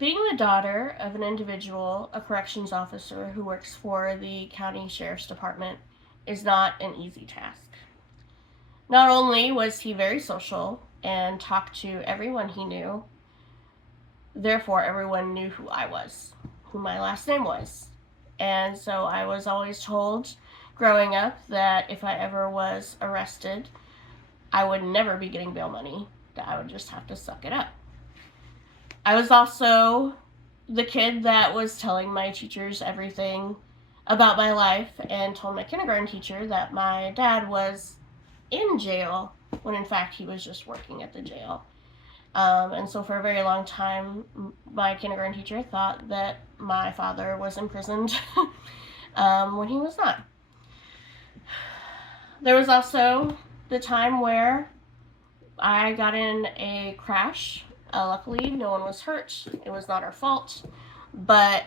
Being the daughter of an individual, a corrections officer who works for the county sheriff's department, is not an easy task. Not only was he very social and talked to everyone he knew, therefore everyone knew who I was, who my last name was. And so I was always told growing up that if I ever was arrested, I would never be getting bail money, that I would just have to suck it up. I was also the kid that was telling my teachers everything about my life and told my kindergarten teacher that my dad was in jail when in fact he was just working at the jail. And so for a very long time, my kindergarten teacher thought that my father was imprisoned when he was not. There was also the time where I got in a crash. Luckily, no one was hurt. It was not our fault. But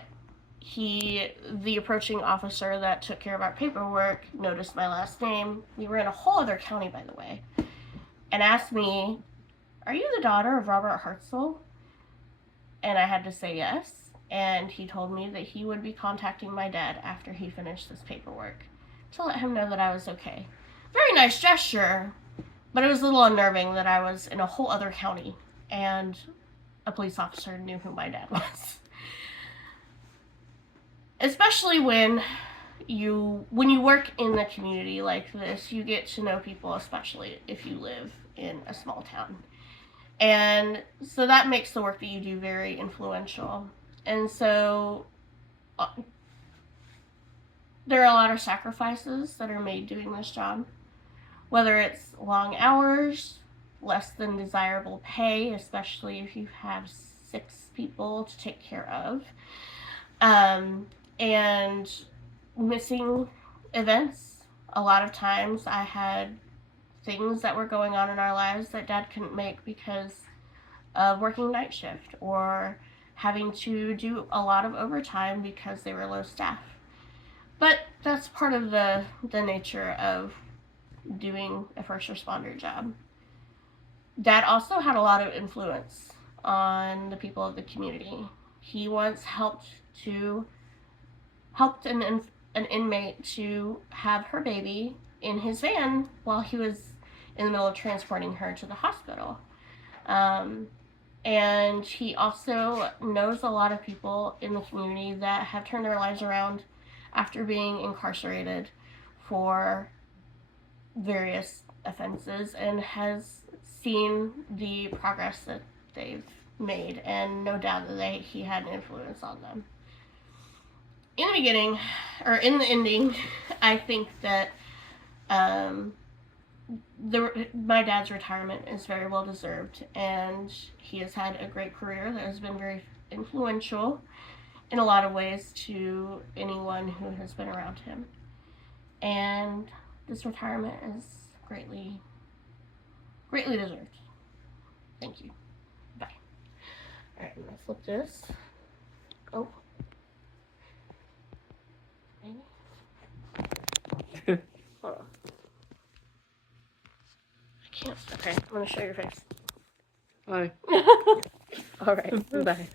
the approaching officer that took care of our paperwork, noticed my last name. We were in a whole other county, by the way, and asked me, "Are you the daughter of Robert Hartzell?" And I had to say yes. And he told me that he would be contacting my dad after he finished this paperwork to let him know that I was okay. Very nice gesture, but it was a little unnerving that I was in a whole other county and a police officer knew who my dad was. Especially when you work in the community like this, you get to know people, especially if you live in a small town. And so that makes the work that you do very influential. And so there are a lot of sacrifices that are made doing this job. Whether it's long hours, less than desirable pay, especially if you have 6 people to take care of, and missing events. A lot of times I had things that were going on in our lives that Dad couldn't make because of working night shift or having to do a lot of overtime because they were low staff. But that's part of the nature of doing a first responder job. Dad also had a lot of influence on the people of the community. He once helped an inmate to have her baby in his van while he was in the middle of transporting her to the hospital. And he also knows a lot of people in the community that have turned their lives around after being incarcerated for various offenses and has seen the progress that they've made, and no doubt that he had an influence on them. In the beginning, or in the ending, I think that my dad's retirement is very well deserved, and he has had a great career that has been very influential in a lot of ways to anyone who has been around him. And this retirement is greatly deserved. Thank you. Bye. Alright, I'm gonna flip this. Oh. Maybe. Hold on. I can't. Okay, I'm gonna show your face. Bye. Alright, bye.